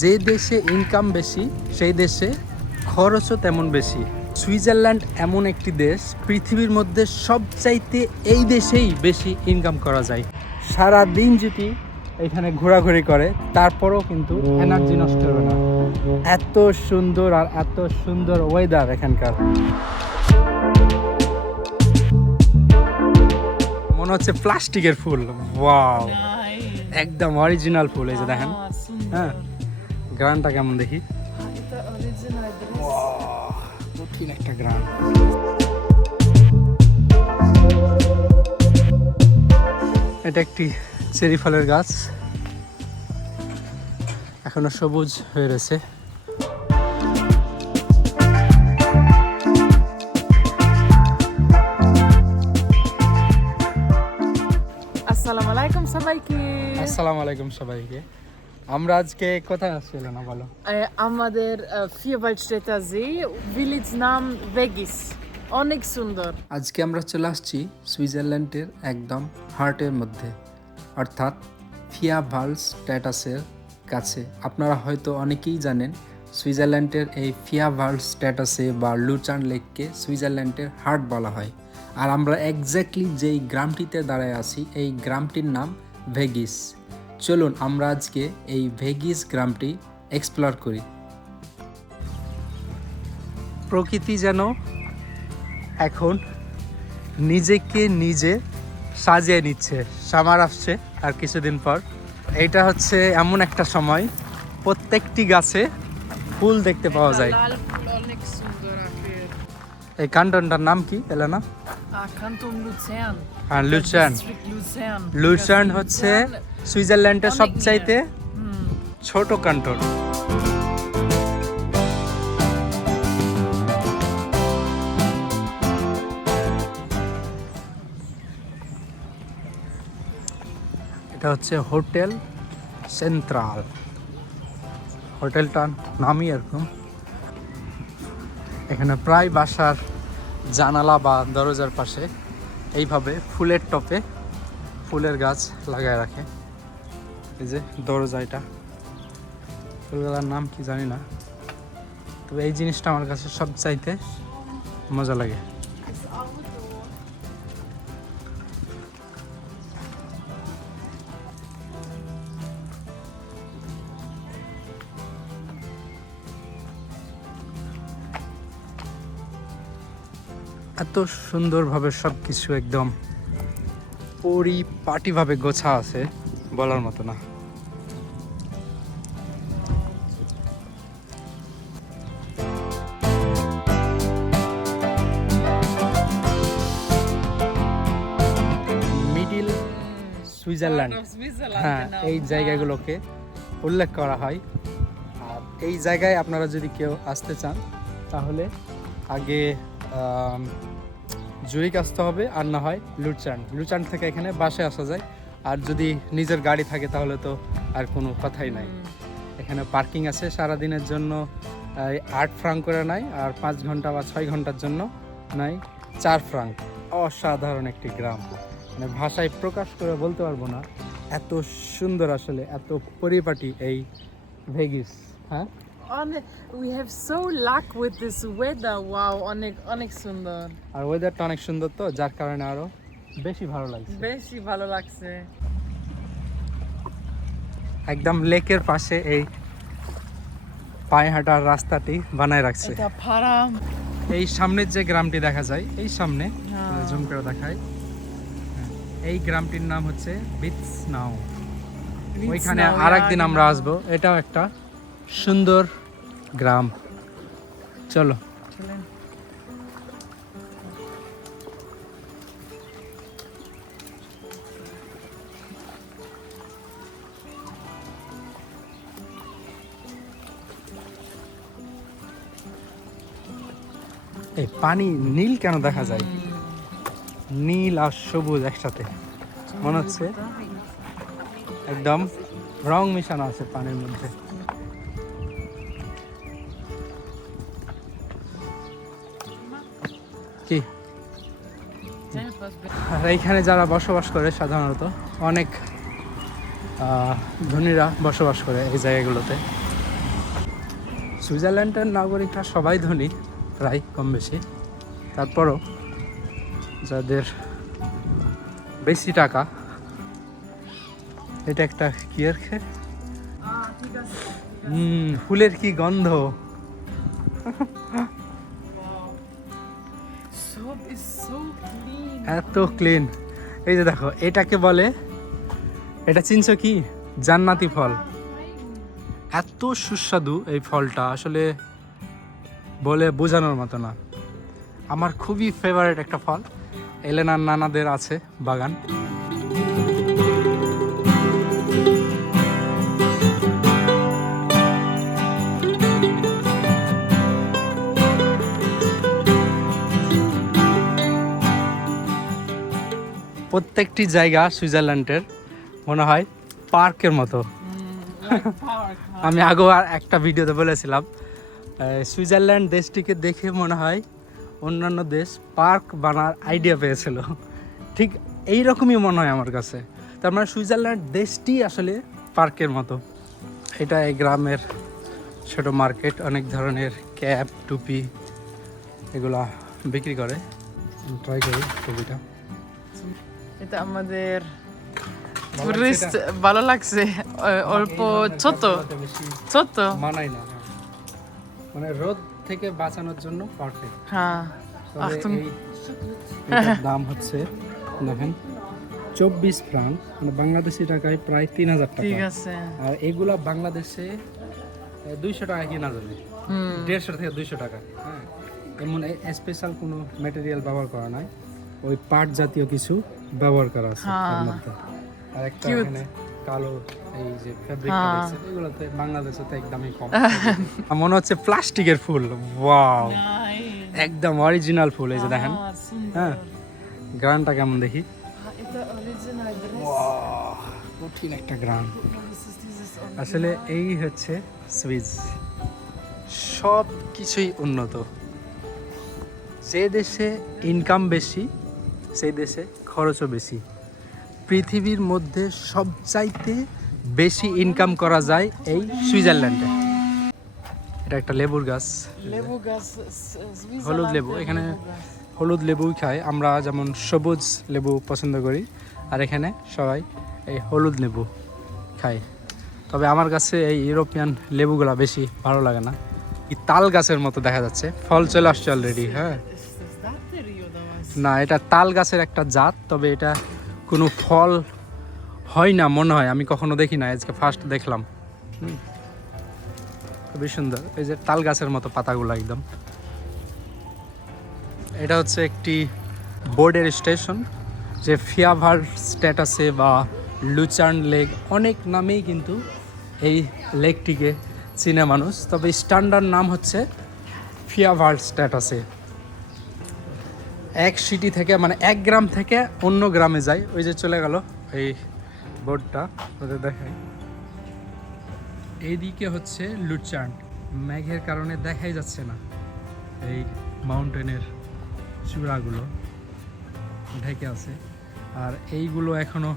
যে দেশে ইনকাম বেশি সেই দেশে খরচও তেমন বেশি। সুইজারল্যান্ড এমন একটি দেশ পৃথিবীর মধ্যে সবচাইতে এই দেশেই বেশি ইনকাম করা যায়। সারা দিন যদি এখানে ঘোরাঘুরি করে তারপরও কিন্তু এনার্জি নষ্ট হবে না। এত সুন্দর আর এত সুন্দর ওয়েদার এখানকার। মনে হচ্ছে প্লাস্টিকের ফুল। ওয়াও একদম অরিজিনাল ফুল এই যে দেখেন। হ্যাঁ। গ্রানটা কেমন দেখি? কঠিন একটা গ্রান। এটা একটি চেরি ফলের গাছ। এখনও সবুজ হয়ে রয়েছে। আসসালামু আলাইকুম সবাইকে। আসসালামু আলাইকুম সবাইকে। আমরা আজকে কোথায় আসছি না বলো? আমাদের জি ভিলেজ নাম ভেগিস। অনেক সুন্দর। আজকে আমরা চলে আসছি সুইজারল্যান্ডের একদম হার্টের মধ্যে। অর্থাৎ ফিয়া ভালস স্ট্যাটাসের কাছে। আপনারা হয়তো অনেকেই জানেন সুইজারল্যান্ডের এই ফিয়া ভালস স্ট্যাটাসে বা লুচান লেককে সুইজারল্যান্ডের হার্ট বলা হয়। আর আমরা এক্স্যাক্টলি যেই গ্রামটিতে দাঁড়ায় আছি এই গ্রামটির নাম ভেগিস। চলুন আমরা আজকে এই ভেগিস গ্রামটি এক্সপ্লোর করি। প্রকৃতি যেন এখন নিজেকে নিজে সাজিয়ে নিচ্ছে সামার আসছে আর কিছুদিন পর। এটা হচ্ছে এমন একটা সময় প্রত্যেকটি গাছে ফুল দেখতে পাওয়া যায়। এই কান্টনটার নাম কি এলানা? লুচার্ন লুসেন লুচার্ন হচ্ছে সুইজারল্যান্ডের সবচাইতে ছোট কান্টন। এটা হচ্ছে হোটেল সেন্ট্রাল। হোটেলটার নামই এরকম। এখানে প্রায় বাসার জানালা বা দরজার পাশে এইভাবে ফুলের টপে ফুলের গাছ লাগায় রাখে। এই যে দরজা এটা। ফুলগালার নাম কি জানি না। তবে এই জিনিসটা আমার কাছে সব চাইতে মজা লাগে। এত সুন্দরভাবে সব কিছু একদম পরিপাটিভাবে গোছা আছে, বলার মতো না। সুইজারল্যান্ড হ্যাঁ এই জায়গাগুলোকে উল্লেখ করা হয়। আর এই জায়গায় আপনারা যদি কেউ আসতে চান তাহলে আগে জুরিক আসতে হবে আর না হয় লুচান। লুচান থেকে এখানে বাসে আসা যায়। আর যদি নিজের গাড়ি থাকে তাহলে তো আর কোনো কথাই নাই। এখানে পার্কিং আছে সারাদিনের জন্য আট ফ্রাঙ্ক করে নাই আর পাঁচ ঘণ্টা বা ছয় ঘণ্টার জন্য নাই চার ফ্রাঙ্ক। অসাধারণ একটি গ্রাম। মানে ভাষায় প্রকাশ করে বলতে পারব না। এত সুন্দর আসলে এত পরিপাটি এই ভেগিস হ্যাঁ? অনেক we have so luck with this weather wow অনেক অনেক সুন্দর। আর ওয়েদারটা অনেক সুন্দর তো যার কারণে আরও বেশি ভালো লাগছে। বেশি ভালো লাগছে। একদম লেকের পাশে এই পায়ে হাঁটার রাস্তাটি বানায় রাখছে। এটা ফারাম এই সামনের যে গ্রামটি দেখা যায় এই সামনে হ্যাঁ। জুম করে দেখায় হ্যাঁ, এই গ্রামটির নাম হচ্ছে বিটস নাও ওইখানে আর একদিন আমরা আসব। এটাও একটা সুন্দর গ্রাম। চলো। এই পানি নীল কেন দেখা যায়? নীল আর সবুজ একসাথে। মনে হচ্ছে একদম রং মিশানো আছে পানির মধ্যে। কি? আর এইখানে যারা বসবাস করে সাধারণত, অনেক ধনীরা বসবাস করে এই জায়গাগুলোতে। সুইজারল্যান্ডের নাগরিকরা সবাই ধনী, প্রায় কম বেশি। তারপরও যাদের বেশি টাকা। এটা একটা কি আর হুম ফুলের কি গন্ধ. এত ক্লিন এই যে দেখো এটাকে বলে এটা চিনছো কি? জান্নাতি ফল। এত সুস্বাদু এই ফলটা আসলে বলে বোঝানোর মতো না। আমার খুবই ফেভারিট একটা ফল। এলেনার নানাদের আছে বাগান প্রত্যেকটি জায়গা সুইজারল্যান্ডের মনে হয় পার্কের মতো? আমি আগেও আর একটা ভিডিওতে বলেছিলাম সুইজারল্যান্ড দেশটিকে দেখে মনে হয় অন্যান্য দেশ পার্ক বানার আইডিয়া পেয়েছিল। ঠিক এই রকমই মনে হয় আমার কাছে। তার মানে সুইজারল্যান্ড দেশটি আসলে পার্কের মতো। এটা এই গ্রামের ছোট মার্কেট অনেক ধরনের ক্যাপ টুপি এগুলা বিক্রি করে। ট্রাই করি টুপিটা। এটা আমাদের ভালো লাগছে টুরিস্ট ভালো লাগছে। অল্প ছোট। ছোট। মানাই না। মানে রোদ থেকে বাঁচানোর জন্য পারফেক্ট হ্যাঁ দাম হচ্ছে দেখেন চব্বিশ ফ্রাঙ্ক মানে বাংলাদেশি টাকায় প্রায় তিন হাজার টাকা। ঠিক আছে। আর এগুলা বাংলাদেশে দুইশো টাকা কিনা যাবে। দেড়শো থেকে দুইশো টাকা হ্যাঁ। এমন স্পেশাল কোনো ম্যাটেরিয়াল ব্যবহার করা নাই। ওই পাট জাতীয় কিছু ব্যবহার করা আছে হ্যাঁ। আর একটা এখানে কালো এই যে ফেব্রিক হ্যাঁ। এগুলোতে বাংলাদেশে তো একদমই কম। মনে হচ্ছে প্লাস্টিকের ফুল ওয়াও। একদম অরিজিনাল ফুল এই যে দেখেন। হ্যাঁ গ্রানটা কেমন দেখি? এটা কঠিন একটা গ্রান। আসলে এই হচ্ছে সুইস সব কিছুই উন্নত। যে দেশে ইনকাম বেশি সেই দেশে খরচও বেশি। পৃথিবীর মধ্যে সবচাইতে বেশি ইনকাম করা যায় এই সুইজারল্যান্ডে। এটা একটা লেবুর গাছ। লেবু গাছ হলুদ লেবু, এখানে- হলুদ লেবুই খায়। আমরা যেমন সবুজ লেবু পছন্দ করি আর এখানে সবাই এই হলুদ লেবু খায়। তবে আমার কাছে এই ইউরোপিয়ান লেবুগুলা বেশি ভালো লাগে না। এই তাল গাছের মতো দেখা যাচ্ছে। ফল চলে আসছে অলরেডি হ্যাঁ। না এটা তাল গাছের একটা জাত তবে এটা কোনো ফল হয় না, মনে হয়। আমি কখনো দেখি না আজকে ফার্স্ট দেখলাম। খুবই সুন্দর। এই যে তাল গাছের মতো পাতাগুলো একদম। এটা হচ্ছে একটি বোর্ডের স্টেশন যে ফিয়াভার স্ট্যাটাসে বা লুচার্ন লেক অনেক নামেই কিন্তু এই লেকটিকে চিনে মানুষ। তবে স্ট্যান্ডার্ড নাম হচ্ছে ফিয়াভার স্ট্যাটাসে এক সিটি থেকে মানে এক গ্রাম থেকে অন্য গ্রামে যায়। ওই যে চলে গেল এই বোর্ডটা, ওদের দেখাই। এইদিকে হচ্ছে লুচার্ন মেঘের কারণে দেখাই যাচ্ছে না এই মাউন্টেনের চূড়াগুলো ঢেকে আছে। আর এইগুলো এখনও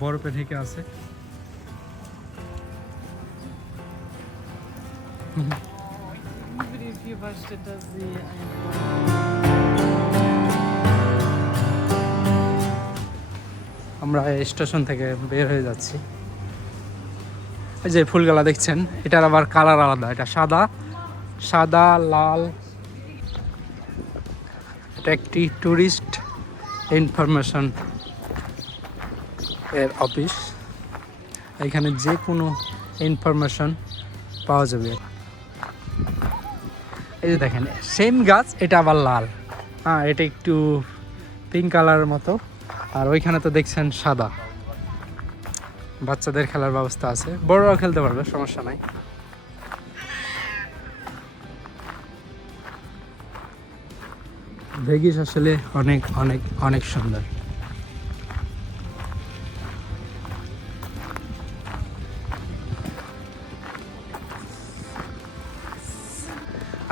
বরফে ঢেকে আছে। আমরা স্টেশন থেকে বের হয়ে যাচ্ছি। এই যে ফুলগালা দেখছেন, এটার আবার কালার আলাদা, এটা সাদা সাদা, লাল। এটা একটি ট্যুরিস্ট ইনফরমেশন এর অফিস এখানে যে কোনো ইনফরমেশন পাওয়া যাবে। এই যে দেখেন সেম গাছ, এটা আবার লাল। হ্যাঁ এটা একটু পিঙ্ক কালারের মতো। আর ওইখানে তো দেখছেন সাদা। বাচ্চাদের খেলার ব্যবস্থা আছে। বড়রাও খেলতে পারবে, সমস্যা নাই। ভেগিস আসলে অনেক অনেক অনেক সুন্দর।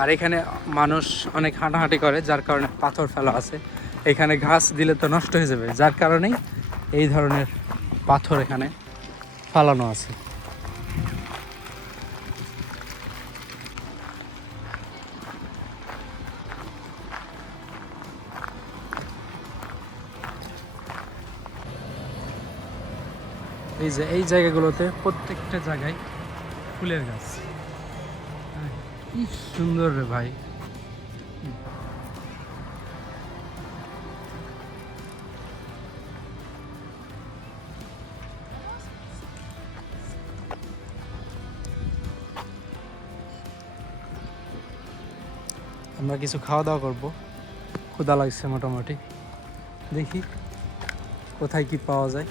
আর এখানে মানুষ অনেক হাঁটাহাঁটি করে, যার কারণে পাথর ফেলা আছে। এখানে ঘাস দিলে তো নষ্ট হয়ে যাবে, যার কারণেই এই ধরনের পাথর এখানে ফালানো আছে। এই যে, এই জায়গাগুলোতে প্রত্যেকটা জায়গায় ফুলের গাছ। হ্যাঁ, কি সুন্দর রে ভাই। আমরা কিছু খাওয়া দাওয়া করব। ক্ষুদা লাগছে মোটামুটি। দেখি কোথায় কি পাওয়া যায়।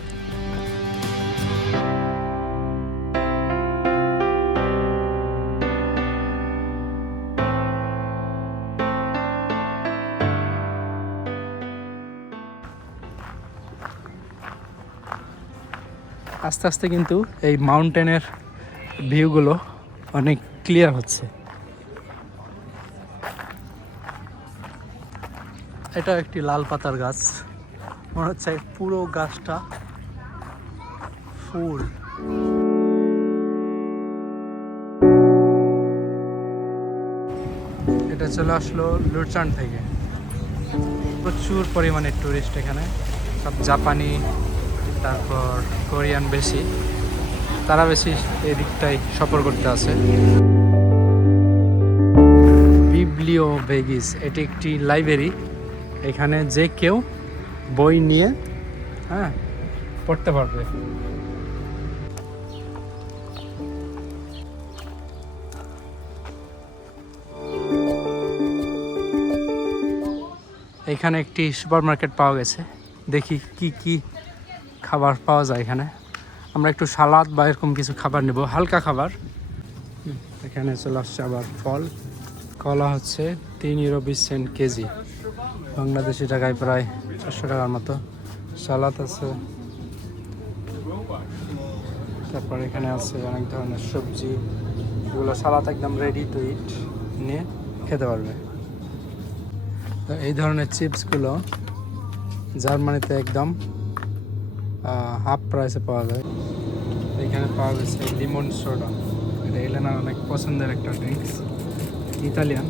আস্তে আস্তে কিন্তু এই মাউন্টেনের ভিউগুলো অনেক ক্লিয়ার হচ্ছে। এটা একটি লাল পাতার গাছ। মনে হচ্ছে পুরো গাছটা ফুল। এটা চলে আসলো লুটচান থেকে। প্রচুর পরিমাণে টুরিস্ট এখানে। সব জাপানি, তারপর কোরিয়ান বেশি। তারা বেশি এই দিকটাই সফর করতে আছে বিবলিও ভেগিস এটি একটি লাইব্রেরি এখানে যে কেউ বই নিয়ে হ্যাঁ পড়তে পারবে। এখানে একটি সুপার মার্কেট পাওয়া গেছে। দেখি কি কি খাবার পাওয়া যায় এখানে। আমরা একটু সালাদ বা এরকম কিছু খাবার নেব, হালকা খাবার। এখানে চলে আসছে আবার ফল। কলা হচ্ছে তিন ইউরো বিশ সেন্ট কেজি। বাংলাদেশি টাকায় প্রায় চারশো টাকার মতো সালাদ আছে। তারপর এখানে আছে অনেক ধরনের সবজি। এগুলো সালাদ একদম রেডি টু ইট নিয়ে খেতে পারবে। তো এই ধরনের চিপসগুলো জার্মানিতে একদম হাফ প্রাইসে পাওয়া যায়। এখানে পাওয়া গেছে লিমন সোডা এটা এলেনার অনেক পছন্দের একটা ড্রিঙ্কস ইতালিয়ান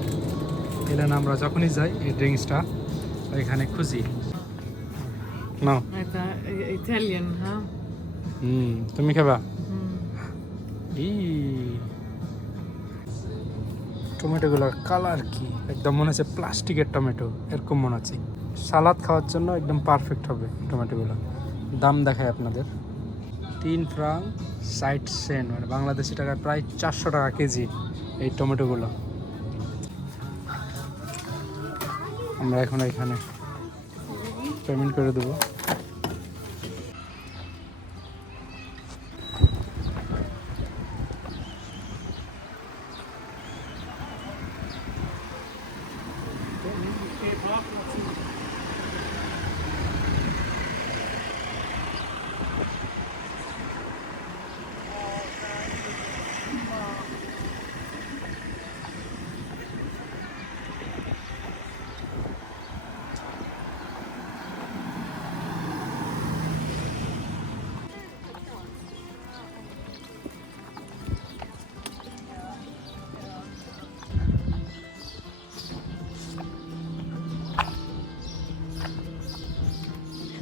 এলেনা আমরা যখনই যাই, এই ড্রিঙ্কসটা এখানে খুশি। নাও এটা ইতালিয়ান হ্যাঁ। হুম তুমি খাবা? ই টমেটোগুলোর কালার কি? একদম মনে হচ্ছে প্লাস্টিকের টমেটো এরকম মনে হচ্ছে। সালাদ খাওয়ার জন্য একদম পারফেক্ট হবে টমেটোগুলো। দাম দেখায় আপনাদের। তিন ফ্রাং ষাট সেন মানে বাংলাদেশি টাকায় প্রায় চারশো টাকা কেজি এই টমেটোগুলো। আমরা এখন এখানে পেমেন্ট করে দেবো।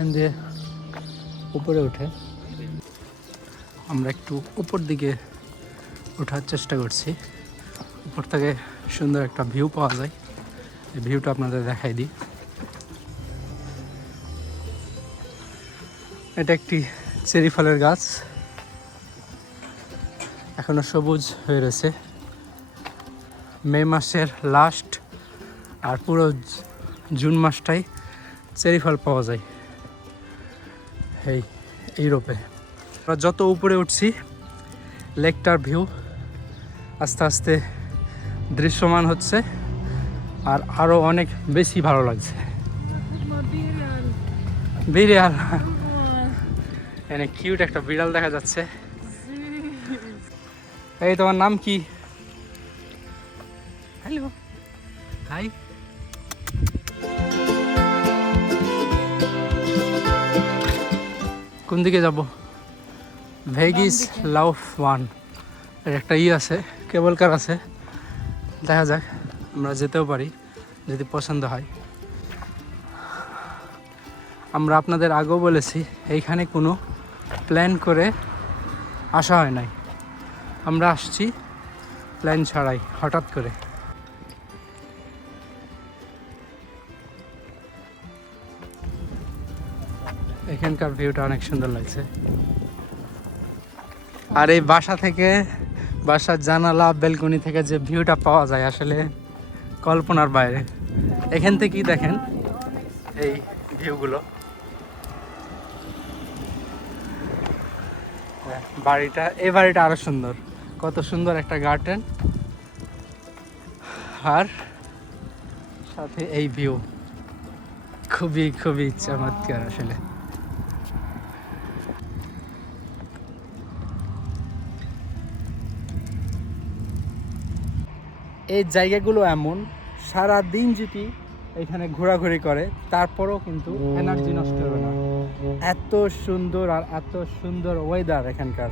এখান দিয়ে উপরে উঠে আমরা একটু উপর দিকে ওঠার চেষ্টা করছি। উপর থেকে সুন্দর একটা ভিউ পাওয়া যায়। এই ভিউটা আপনাদের দেখাই দিই। এটা একটি চেরি ফলের গাছ। এখনও সবুজ হয়ে রয়েছে। মে মাসের লাস্ট আর পুরো জুন মাসটাই চেরি ফল পাওয়া যায়। এই ইউরোপে আমরা যত উপরে উঠছি, লেকটার ভিউ আস্তে আস্তে দৃশ্যমান হচ্ছে আর আরও অনেক বেশি ভালো লাগছে। বিড়াল। এখানে কিউট একটা বিড়াল দেখা যাচ্ছে। এই, তোমার নাম কি? কোন দিকে যাব? ভেগিস লাউফ ওয়ানের একটা ই আছে কেবল কার আছে? দেখা যাক আমরা যেতেও পারি যদি পছন্দ হয়। আমরা আপনাদের আগেও বলেছি এইখানে কোনো প্ল্যান করে আসা হয় নাই। আমরা আসছি প্ল্যান ছাড়াই হঠাৎ করে। এখানকার ভিউটা অনেক সুন্দর লাগছে। আর এই বাসা থেকে, বাসার জানালা, বেলকনি থেকে যে ভিউটা পাওয়া যায় আসলে কল্পনার বাইরে। এখান থেকেই দেখেন এই ভিউগুলো বাড়িটা, এই বাড়িটা আরও সুন্দর। কত সুন্দর একটা গার্ডেন আর সাথে এই ভিউ খুবই খুবই চমৎকার আসলে। এই জায়গাগুলো এমন, সারা দিন যদি এখানে ঘোরাঘুরি করে, তারপরও কিন্তু এনার্জি নষ্ট হবে না। এত সুন্দর আর এত সুন্দর ওয়েদার এখানকার।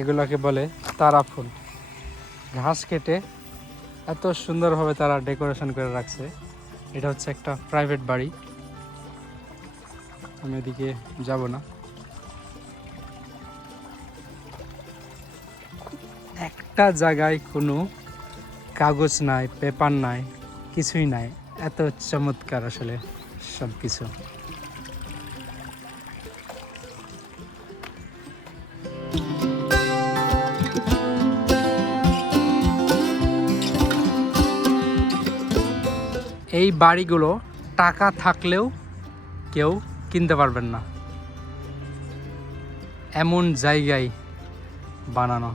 এগুলোকে বলে তারা ফুল। ঘাস কেটে এত সুন্দরভাবে তারা ডেকোরেশন করে রাখছে। এটা হচ্ছে একটা প্রাইভেট বাড়ি। আমি এদিকে যাব না। একটা জায়গায় কোনো কাগজ নাই, পেপার নাই, কিছুই নাই। এত চমৎকার আসলে সব কিছু বাড়িগুলো টাকা থাকলেও কেউ কিনতে পারবেন না। এমন জায়গায় বানানো।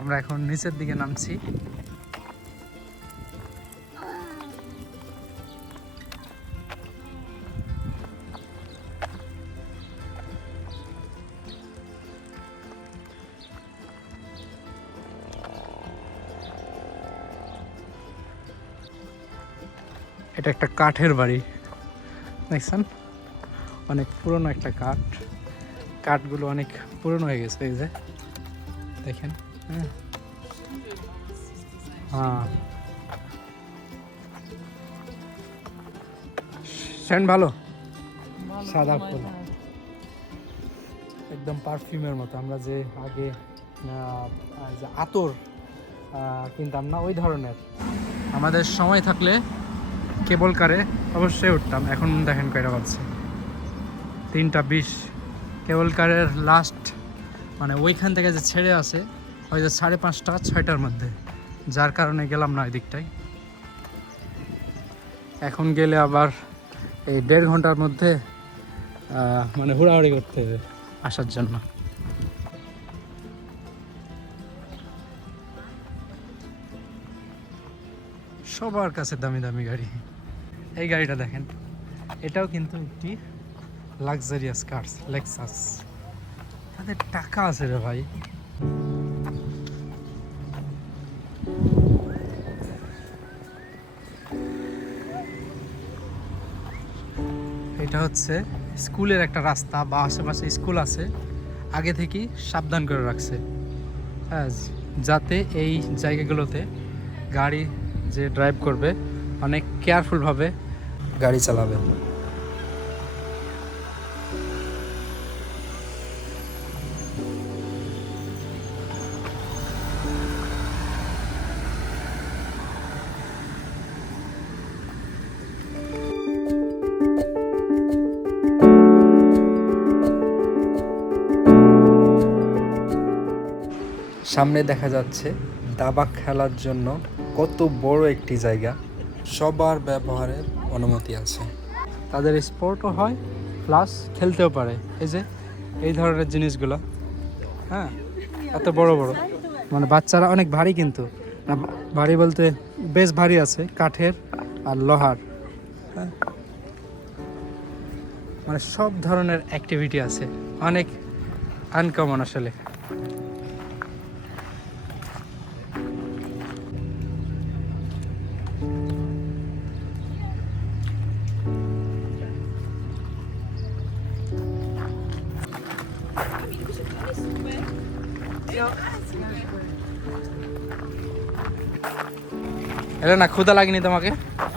আমরা এখন নিচের দিকে নামছি। এটা একটা কাঠের বাড়ি। দেখছেন? অনেক পুরনো একটা কাঠ। কাঠগুলো অনেক পুরনো হয়ে গেছে এই যে। দেখেন হ্যাঁ। হ্যাঁ। সেন্ট ভালো? সাদা ফুল। একদম পারফিউমের মতো। আমরা যে আগে যে আতর কিনতাম না ওই ধরনের। আমাদের সময় থাকলে কেবল কারে অবশ্যই উঠতাম। এখন দেখেন কয়টা বাজছে। তিনটা বিশ। কেবল কারের লাস্ট মানে ওইখান থেকে যে ছেড়ে আছে ওই যে সাড়ে পাঁচটা, ছয়টার মধ্যে। যার কারণে গেলাম না ওই দিকটায় এখন গেলে আবার এই দেড় ঘণ্টার মধ্যে মানে হুড়াহুড়ি করতে হবে আসার জন্য। সবার কাছে দামি দামি গাড়ি। এই গাড়িটা দেখেন। এটাও কিন্তু একটি লাক্সারিয়াস কার্স লেক্সাস তাদের টাকা আছে রে ভাই। এটা হচ্ছে স্কুলের একটা রাস্তা বা আশেপাশে স্কুল আছে। আগে থেকেই সাবধান করে রাখছে। হ্যাঁ যাতে এই জায়গাগুলোতে গাড়ি যে ড্রাইভ করবে, অনেক কেয়ারফুলভাবে গাড়ি চালাবেন সামনে দেখা যাচ্ছে দাবা খেলার জন্য কত বড় একটি জায়গা। সবার ব্যবহারের অনুমতি আছে। তাদের স্পোর্টও হয় প্লাস খেলতেও পারে। এই যে, এই ধরনের জিনিসগুলো হ্যাঁ এত বড় বড়। মানে বাচ্চারা অনেক ভারী কিন্তু। ভারী বলতে বেশ ভারী আছে, কাঠের আর লোহার। হ্যাঁ। মানে সব ধরনের অ্যাক্টিভিটি আছে। অনেক আনকমন আসলে। এটা না ক্ষুদা লাগেনি তোমাকে?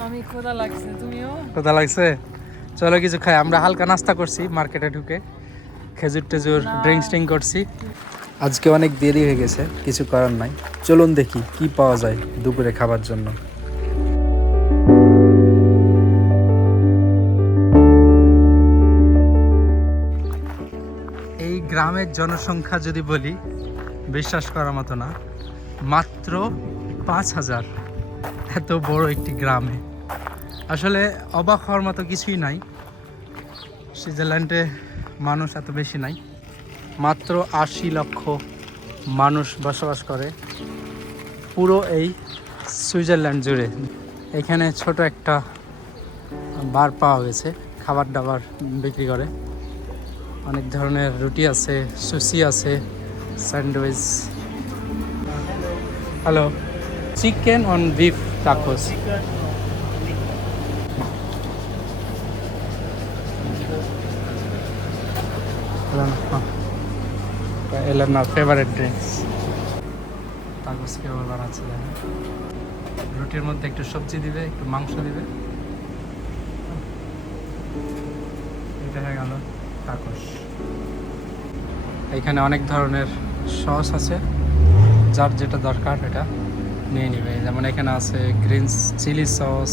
আমি খোদা লাগছে তুমিও? ক্ষুদা লাগছে? চলো কিছু খাই আমরা হালকা নাস্তা করছি মার্কেটে ঢুকে। খেজুর টেজুর ড্রিঙ্কস ট্রিঙ্ক করছি। আজকে অনেক দেরি হয়ে গেছে কিছু করার নাই। চলুন দেখি কি পাওয়া যায় দুপুরে খাবার জন্য। এই গ্রামের জনসংখ্যা যদি বলি বিশ্বাস করার মতো না মাত্র পাঁচ হাজার। এত বড় একটি গ্রামে। আসলে অবাক হওয়ার মতো কিছুই নাই। সুইজারল্যান্ডে মানুষ এত বেশি নাই। মাত্র আশি লক্ষ মানুষ বসবাস করে। পুরো এই সুইজারল্যান্ড জুড়ে। এখানে ছোট একটা বার পাওয়া গেছে, খাবার দাবার বিক্রি করে। অনেক ধরনের রুটি আছে সুশি আছে, sandwich. Hello. Chicken on beef tacos এলাম না ফেভারিট ড্রিঙ্কস তাগস কেবল বানাচ্ছে রুটির মধ্যে একটু সবজি দিবে, একটু মাংস দিবে। এটা হয়ে গেল তাকস এখানে অনেক ধরনের সস আছে। যার যেটা দরকার, এটা। নিয়ে নিবে যেমন এখানে আছে গ্রিন চিলি সস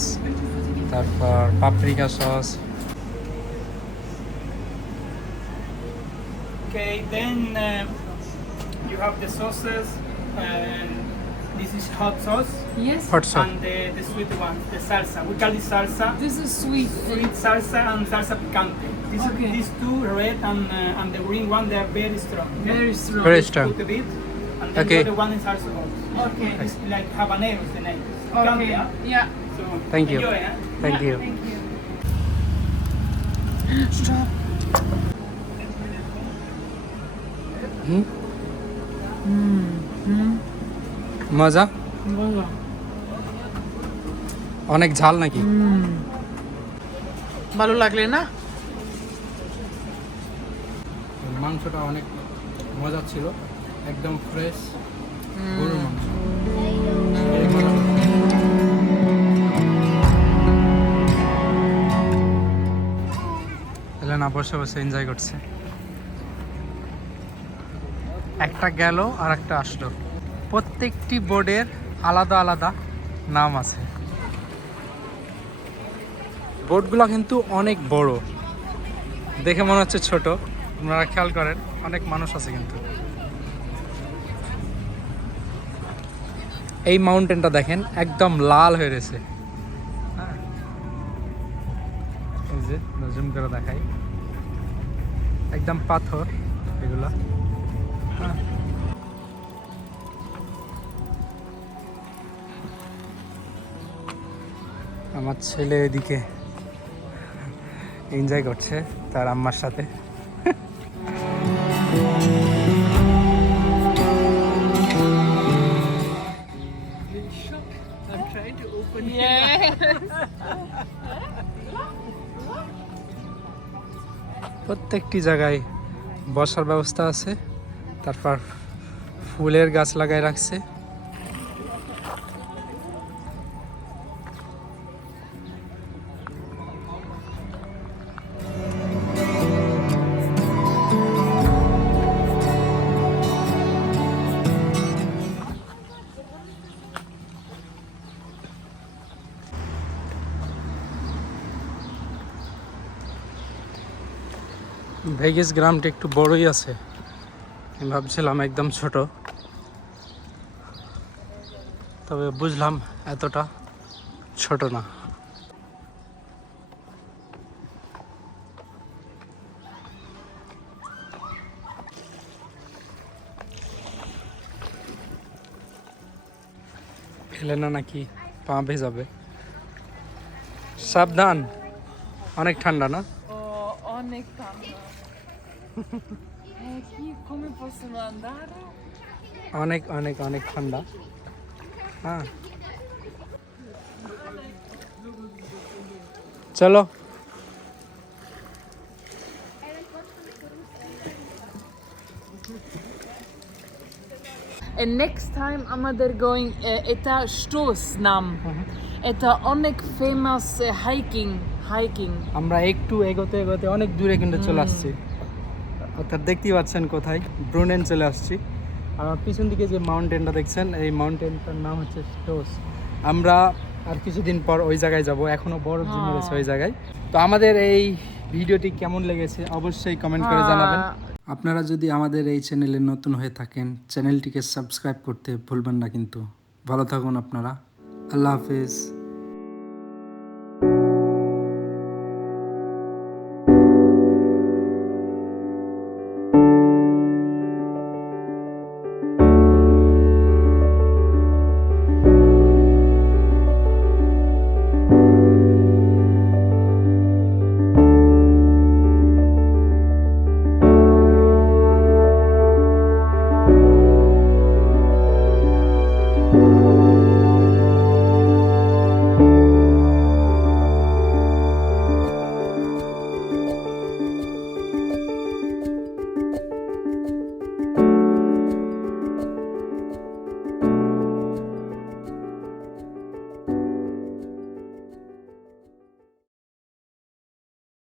তারপর paprika sauce Okay, then uh, you have the sauces, and this is hot sauce, Yes. Hot sauce and the, the sweet one, the salsa. We call it salsa, This is sweet. sweet salsa and salsa picante. These, Okay. these two, red and, uh, and the green one, they are very strong. Okay? Very strong. Very strong. Put a bit, and then Okay. the other one is also hot. Okay. It's like habanero is the name. Okay. yeah? So Thank you. enjoy, huh? Thank you Thank you. Stop. হুম মজা বলো অনেক ঝাল নাকি ভালো লাগলে না মাংসটা অনেক মজা ছিল একদম ফ্রেশ গরুর বসে বসে এনজয় করছে। একটা গেল আর একটা আসলো। প্রত্যেকটি বোর্ডের আলাদা আলাদা নাম আছে। বোর্ডগুলো কিন্তু অনেক বড়। দেখে মনে হচ্ছে ছোট। আপনারা খেয়াল করেন, অনেক মানুষ আছে কিন্তু। এই মাউন্টেনটা দেখেন, একদম লাল হয়ে রয়েছে হ্যাঁ। জুম করে দেখাই একদম পাথর এগুলা হ্যাঁ। আমার ছেলে এদিকে এনজয় করছে তার আম্মার সাথে প্রত্যেকটি জায়গায় বসার ব্যবস্থা আছে। তারপর ফুলের গাছ লাগাই রাখছে। ভেগিস গ্রামটা একটু বড়ই আছে। আমি ভাবছিলাম একদম ছোট। তবে বুঝলাম এতটা ছোট না। খেলে না নাকি পা ভেজাবে সাবধান। অনেক ঠান্ডা না? অনেক ঠান্ডা। কি অনেক অনেক অনেক ঠান্ডা। হ্যাঁ। চলো। And next time আমাদের going uh, এটা স্টোস নাম। এটা অনেক ফেমাস হাইকিং হাইকিং আমরা একটু এগোতে এগোতে অনেক দূরে কিন্তু চলে আসছি। অর্থাৎ দেখতেই পাচ্ছেন কোথায় ব্রুনেন চলে আসছি। আর আমার পিছন দিকে যে মাউন্টেনটা দেখছেন এই মাউন্টেনটার নাম হচ্ছে স্টোস আমরা আর কিছুদিন পর ওই জায়গায় যাব এখনও বরফ জমে গেছে ওই জায়গায়। তো আমাদের এই ভিডিওটি কেমন লেগেছে অবশ্যই কমেন্ট করে জানাবেন। আপনারা যদি আমাদের এই চ্যানেলে নতুন হয়ে থাকেন চ্যানেলটিকে সাবস্ক্রাইব করতে ভুলবেন না কিন্তু। ভালো থাকুন আপনারা। আল্লাহ হাফিজ।